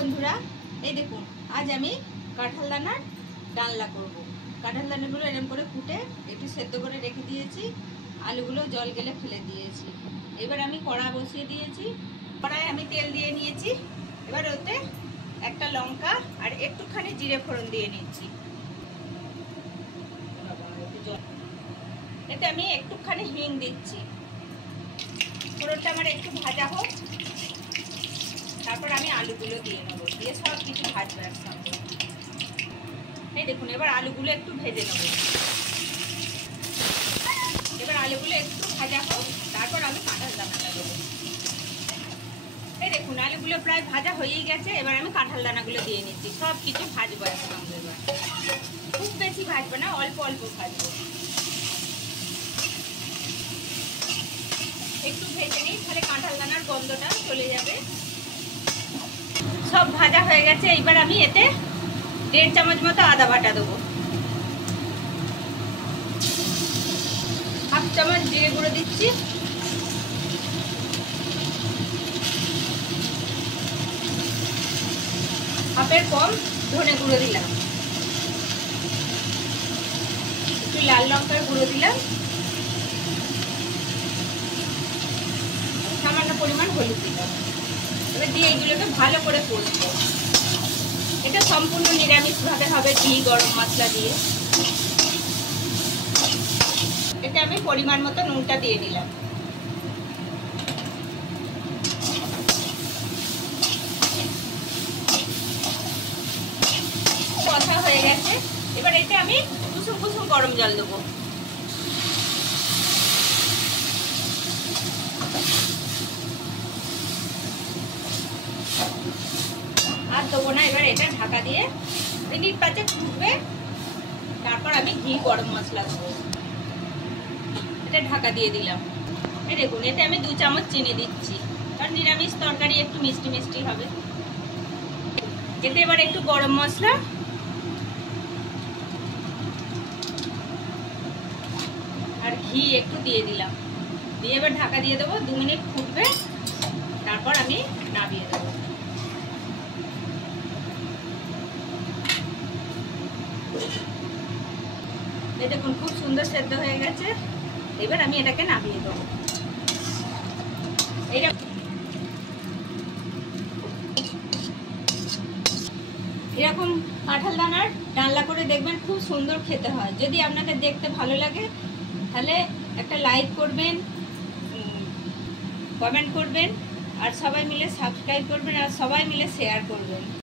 বন্ধুরা, এই দেখুন আজ আমি কাঁঠাল দানার ডালনা করব। কাঁঠাল দানাগুলো এরকম করে কুটে একটু সেদ্ধ করে রেখে দিয়েছি, আলুগুলো জল গেলে ফেলে দিয়েছি। এবার আমি কড়া বসিয়ে দিয়েছি, কড়ায় আমি তেল দিয়ে নিয়েছি। এবার ওতে একটা লঙ্কা আর একটুখানি জিরে ফোড়ন দিয়ে নিচ্ছি। এতে আমি একটুখানি হিং দিচ্ছি। ফোড়নটা আমার একটু ভাজা হোক, তারপর আমি আলুগুলো দিয়ে নেবো, দিয়ে সব কিছু ভাজবো একসঙ্গে। এই দেখুন এবার আলুগুলো একটু ভেজে নেবো। এবার আলুগুলো একটু ভাজা হোক, তারপর আমি কাঁঠাল দানাটা দেবো। এই দেখুন আলুগুলো প্রায় ভাজা হয়েই গেছে। এবার আমি কাঁঠাল দানাগুলো দিয়ে নিচ্ছি, সব কিছু ভাজবো একসঙ্গে। এবার খুব বেশি ভাজবো না, অল্প অল্প ভাজবো। একটু ভেজে নিই, তাহলে কাঁঠাল দানার গন্ধটা চলে যাবে। সব ভাজা হয়ে গেছে। এবার আমি এতে 1.5 চামচ মতো আদা বাটা দেবো, 1/2 চামচ জিরে গুঁড়ো দিচ্ছি, হাফের কম ধনে গুঁড়ো দিলাম, একটু লাল লঙ্কার গুঁড়ো দিলাম, সামান্য পরিমাণ হলুদ দিলাম। এবার দিয়ে এগুলোকে ভালো করে কষবো। এটা সম্পূর্ণ নিরামিষভাবে হবে, ঘি গরম মশলা দিয়ে। এতে আমি পরিমাণ মতো নুনটা দিয়ে নিলাম। কষা হয়ে গেছে। এবার এতে আমি কুসুম কুসুম গরম জল দেবো। আর দেবো না। এবার এটা ঢাকা দিয়ে মিনিট 5 ফুটবে, তারপর আমি ঘি গরম মশলা দেবো। এটা ঢাকা দিয়ে দিলাম। এই দেখুন এতে আমি 2 চামচ চিনি দিচ্ছি, কারণ নিরামিষ তরকারি একটু মিষ্টি মিষ্টি হবে। এতে এবার একটু গরম মশলা আর ঘি একটু দিয়ে দিলাম, দিয়ে এবার ঢাকা দিয়ে দেবো। 2 মিনিট ফুটবে, তারপর আমি নামিয়ে দেবো। এই দেখুন খুব সুন্দর সেদ্ধ হয়ে গেছে। এবার আমি এটাকে নামিয়ে দেবো। এরকম কাঁঠাল দানার ডালনা করে দেখবেন, খুব সুন্দর খেতে হয়। যদি আপনাদের দেখতে ভালো লাগে তাহলে একটা লাইক করবেন, কমেন্ট করবেন, আর সবাই মিলে সাবস্ক্রাইব করবেন, আর সবাই মিলে শেয়ার করবেন।